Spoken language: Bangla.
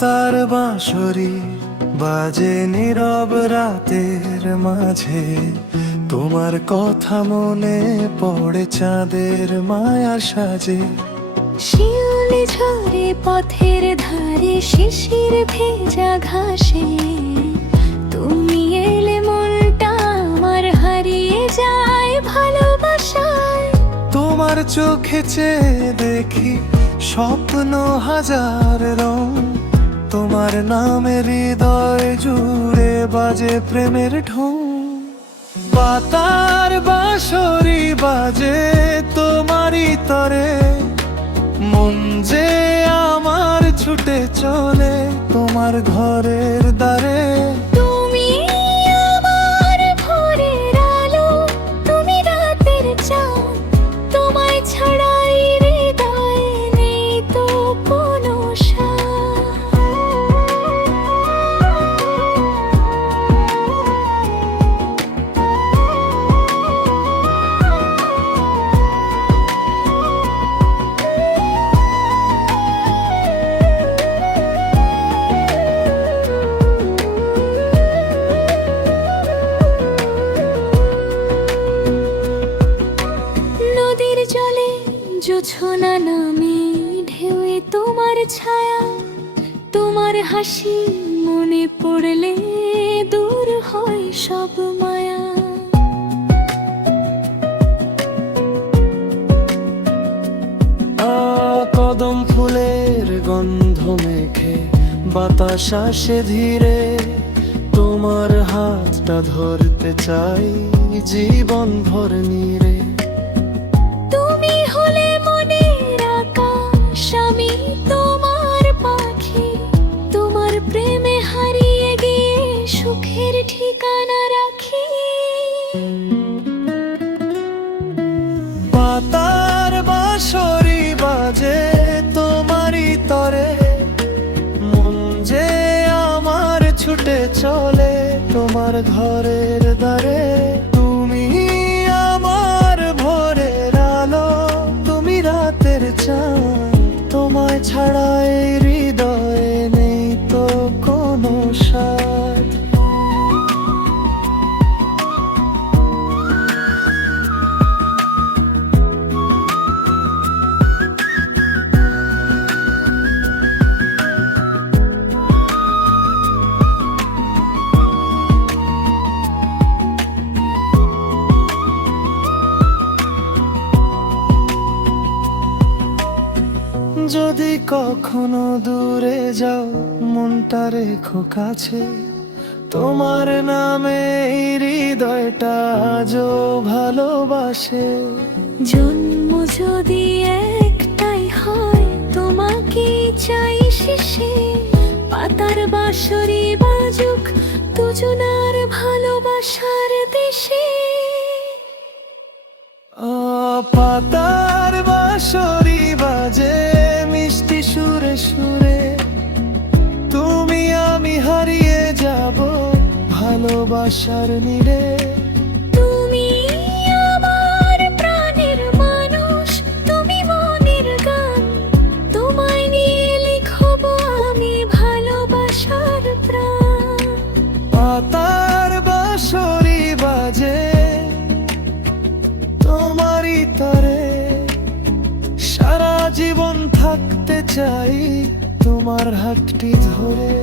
পাতার বাঁশরি বাজে নীরব রাতের মাঝে, তোমার কথা মনে পড়ে চাঁদের মায়ার সাজে। শিউলি ঝরে পথের ধারে শিশির ভেজা ঘাসে, তুমি এলে মনটা আমার হারিয়ে যায় ভালোবাসায়। তোমার চোখে চেয়ে দেখি স্বপ্ন হাজার রং, তোমার নামে হৃদয় জুড়ে বাজে প্রেমের ঢং। পাতার বাঁশরি বাজে তোমারই তরে, মন যে আমার ছুটে চলে তোমার ঘরের দ্বারে। তুমি আমার ভোরের আলো, তুমি রাতের চাঁদ, তোমায় ছাড়া এই হৃদয়ে নেই তো কোনো জলে জোছনা নামে ঢেউয়ে তোমার ছায়া, তোমার হাসি মনে পড়লে দূর হয় সব মায়া। কদম ফুলের গন্ধ মেখে বাতাস আসে ধীরে, তোমার হাতটা ধরতে চাই জীবন ভর নিরে। তুমি হলে মনের আকাশ, আমি তোমার পাখি, তোমার প্রেমে হারিয়ে গিয়ে সুখের ঠিকানা রাখি। পাতার বাঁশরি বাজে তোমারই তরে, মন যে আমার ছুটে চলে তোমার ঘরের দ্বারে। তুমি আমার ভোরের আলো, তুমি রাতের চাঁদ, তোমায় ছাড়া এই হৃদয়ে নেই তো কোনো সাথ। যদি কখনো দূরে যাও মনটা রেখো কাছে, তোমার নামে এই হৃদয়টা আজও ভালোবাসে। জন্ম যদি একটাই হয় তোমাকে চাই শেষে, পাতার বাঁশরি বাজুক দুজনার ভালোবাসার দেশে। পাতার বাঁশরি বাজে মিষ্টি সুরে সুরে, তুমি আমি হারিয়ে যাব ভালোবাসার নীড়ে। তুমি আমার প্রাণের মানুষ, তুমি মনের গান, তোমায় নিয়ে লিখব আমি ভালোবাসার প্রাণ। পাতার বাঁশরি বাজে তোমারই তরে, সারা জীবন থাকতে চাই তোমার হাতটি ধরে।